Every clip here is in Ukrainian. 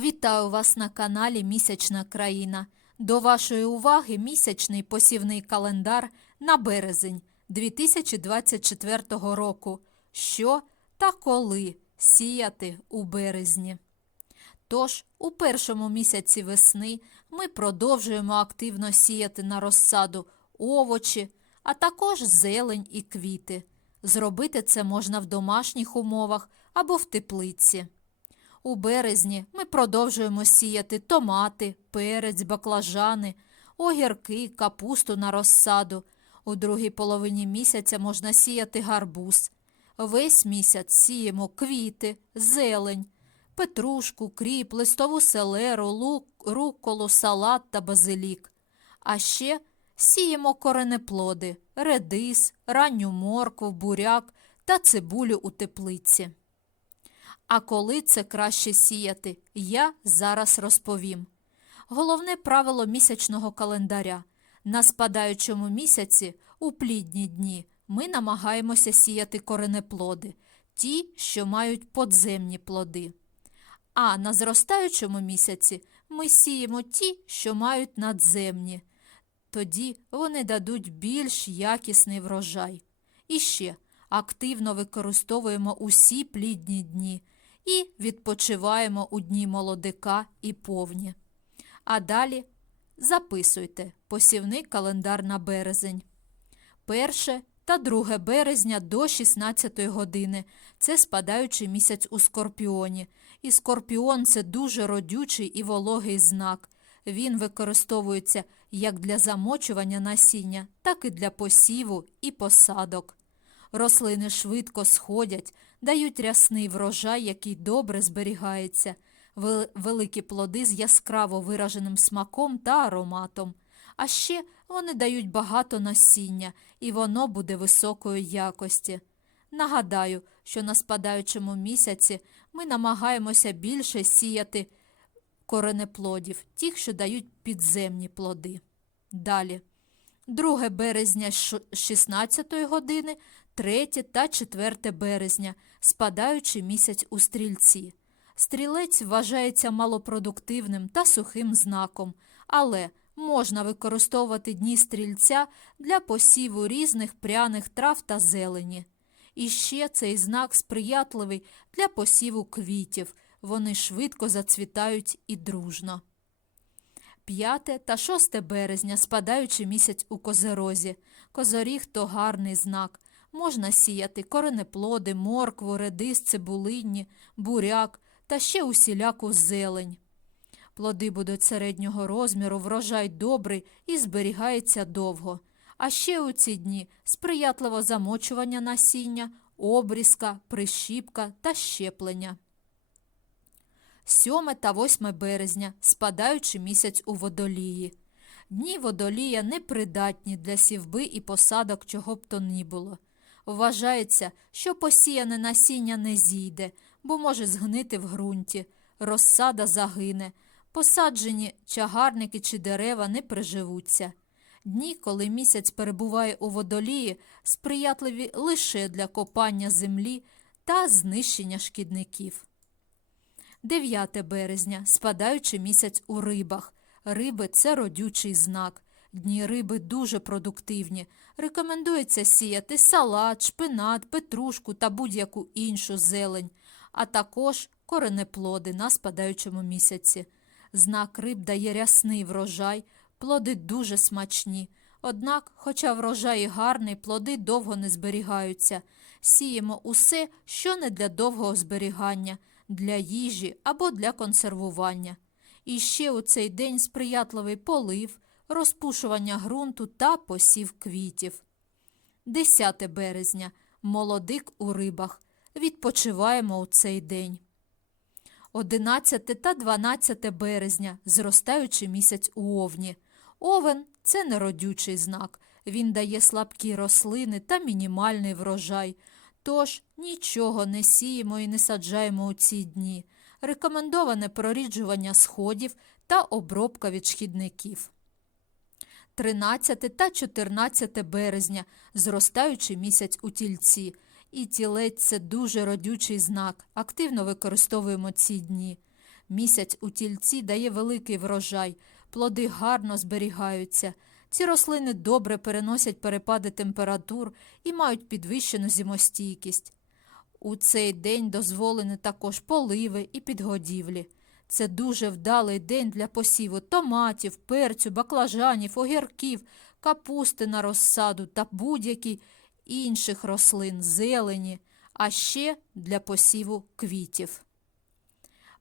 Вітаю вас на каналі Місячна країна. До вашої уваги місячний посівний календар на березень 2024 року. Що та коли сіяти у березні? Тож, у першому місяці весни ми продовжуємо активно сіяти на розсаду овочі, а також зелень і квіти. Зробити це можна в домашніх умовах або в теплиці. У березні ми продовжуємо сіяти томати, перець, баклажани, огірки, капусту на розсаду. У другій половині місяця можна сіяти гарбуз. Весь місяць сіємо квіти, зелень, петрушку, кріп, листову селеру, лук, рукколу, салат та базилік. А ще сіємо коренеплоди, редис, ранню моркву, буряк та цибулю у теплиці. А коли це краще сіяти, я зараз розповім. Головне правило місячного календаря. На спадаючому місяці у плідні дні ми намагаємося сіяти коренеплоди, ті, що мають подземні плоди. А на зростаючому місяці ми сіємо ті, що мають надземні. Тоді вони дадуть більш якісний врожай. І ще активно використовуємо усі плідні дні і відпочиваємо у дні молодика і повні. А далі записуйте посівний календар на березень. Перше та 2 березня до 16 години це спадаючий місяць у скорпіоні. І скорпіон це дуже родючий і вологий знак. Він використовується як для замочування насіння, так і для посіву і посадок. Рослини швидко сходять, дають рясний врожай, який добре зберігається, великі плоди з яскраво вираженим смаком та ароматом. А ще вони дають багато насіння, і воно буде високої якості. Нагадаю, що на спадаючому місяці ми намагаємося більше сіяти коренеплодів, тих, що дають підземні плоди. Далі. 2 березня з 16 години, 3 та 4 березня, спадаючий місяць у стрільці. Стрілець вважається малопродуктивним та сухим знаком, але можна використовувати дні стрільця для посіву різних пряних трав та зелені. І ще цей знак сприятливий для посіву квітів. Вони швидко зацвітають і дружно. 5 та 6 березня, спадаючий місяць у козерозі. Козоріг то гарний знак. Можна сіяти коренеплоди, моркву, редис, цибулинні, буряк та ще усіляку зелень. Плоди будуть середнього розміру, врожай добрий і зберігається довго. А ще у ці дні сприятливо замочування насіння, обрізка, прищіпка та щеплення. 7 та 8 березня, спадаючий місяць у водолії. Дні водолія непридатні для сівби і посадок чого б то ні було. Вважається, що посіяне насіння не зійде, бо може згнити в ґрунті, розсада загине, посаджені чагарники чи дерева не приживуться. Дні, коли місяць перебуває у водолії, сприятливі лише для копання землі та знищення шкідників. 9 березня, спадаючий місяць у рибах. Риби це родючий знак. Дні риби дуже продуктивні. Рекомендується сіяти салат, шпинат, петрушку та будь-яку іншу зелень, а також коренеплоди на спадаючому місяці. Знак риб дає рясний врожай, плоди дуже смачні. Однак, хоча врожай гарний, плоди довго не зберігаються. Сіємо усе, що не для довгого зберігання, для їжі або для консервування. І ще у цей день сприятливий полив, розпушування ґрунту та посів квітів. 10 березня. Молодик у рибах. Відпочиваємо у цей день. 11 та 12 березня, зростаючий місяць у овні. Овен це неродючий знак. Він дає слабкі рослини та мінімальний врожай. Тож нічого не сіємо і не саджаємо у ці дні. Рекомендоване проріджування сходів та обробка від шкідників. 13 та 14 березня, зростаючий місяць у тільці. І тілець це дуже родючий знак. Активно використовуємо ці дні. Місяць у тільці дає великий врожай, плоди гарно зберігаються. Ці рослини добре переносять перепади температур і мають підвищену зимостійкість. У цей день дозволені також поливи і підгодівлі. Це дуже вдалий день для посіву томатів, перцю, баклажанів, огірків, капусти на розсаду та будь-яких інших рослин, зелені, а ще для посіву квітів.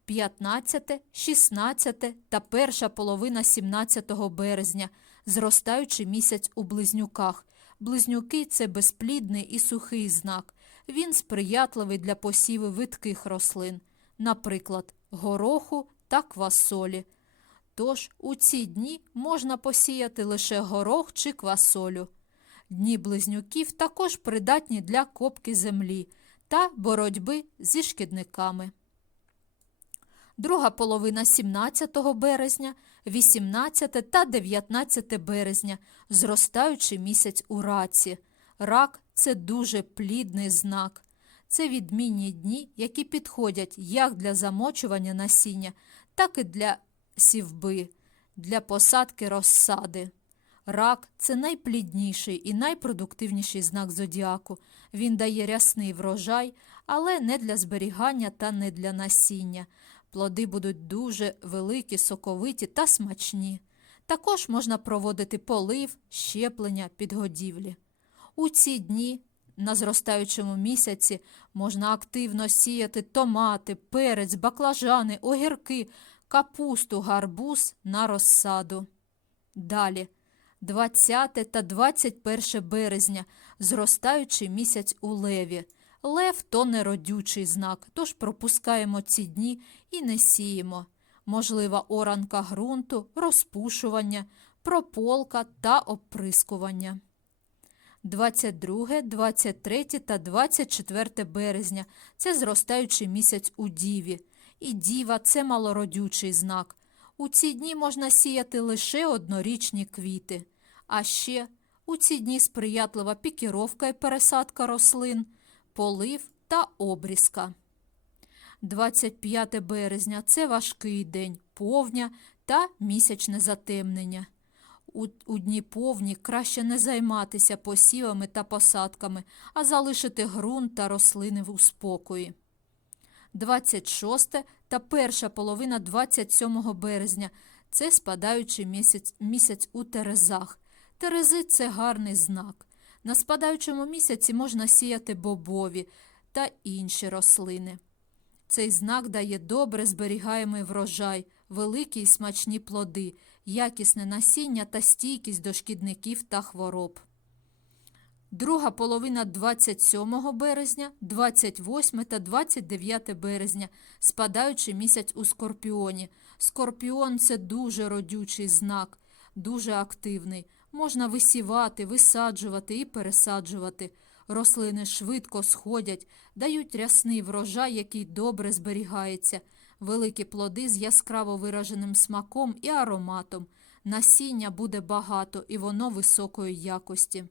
15, 16 та перша половина 17 березня, зростаючий місяць у близнюках. Близнюки це безплідний і сухий знак. Він сприятливий для посіву видких рослин, наприклад, гороху та квасолі. Тож у ці дні можна посіяти лише горох чи квасолю. Дні близнюків також придатні для копки землі та боротьби зі шкідниками. Друга половина 17 березня, 18 та 19 березня, зростаючий місяць у раці. Рак це дуже плідний знак. Це відмінні дні, які підходять як для замочування насіння, так і для сівби, для посадки розсади. Рак це найплідніший і найпродуктивніший знак зодіаку. Він дає рясний врожай, але не для зберігання та не для насіння. Плоди будуть дуже великі, соковиті та смачні. Також можна проводити полив, щеплення, підгодівлі. У ці дні на зростаючому місяці можна активно сіяти томати, перець, баклажани, огірки, капусту, гарбуз на розсаду. Далі 20 та 21 березня, зростаючий місяць у леві. Лев то неродючий знак, тож пропускаємо ці дні і не сіємо. Можлива оранка ґрунту, розпушування, прополка та оприскування. 22, 23 та 24 березня це зростаючий місяць у діві. І діва це малородючий знак. У ці дні можна сіяти лише однорічні квіти. А ще у ці дні сприятлива пікіровка і пересадка рослин, полив та обрізка. 25 березня це важкий день, повня та місячне затемнення. У, у дні повні краще не займатися посівами та посадками, а залишити ґрунт та рослини у спокої. 26 та перша половина 27 березня це спадаючий місяць, місяць у Терезах. Терези це гарний знак. На спадаючому місяці можна сіяти бобові та інші рослини. Цей знак дає добре зберігаємий врожай, великі й смачні плоди, якісне насіння та стійкість до шкідників та хвороб. Друга половина 27 березня, 28 та 29 березня, спадаючий місяць у Скорпіоні. Скорпіон це дуже родючий знак, дуже активний. Можна висівати, висаджувати і пересаджувати. Рослини швидко сходять, дають рясний врожай, який добре зберігається, великі плоди з яскраво вираженим смаком і ароматом. Насіння буде багато і воно високої якості.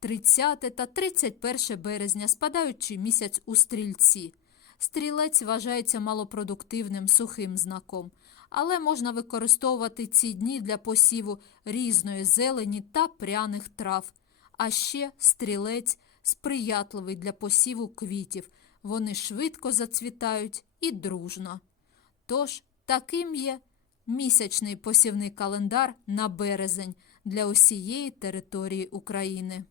30 та 31 березня спадаючий місяць у стрільці. Стрілець вважається малопродуктивним сухим знаком, але можна використовувати ці дні для посіву різної зелені та пряних трав. А ще стрілець сприятливий для посіву квітів. Вони швидко зацвітають і дружно. Тож, таким є місячний посівний календар на березень для усієї території України.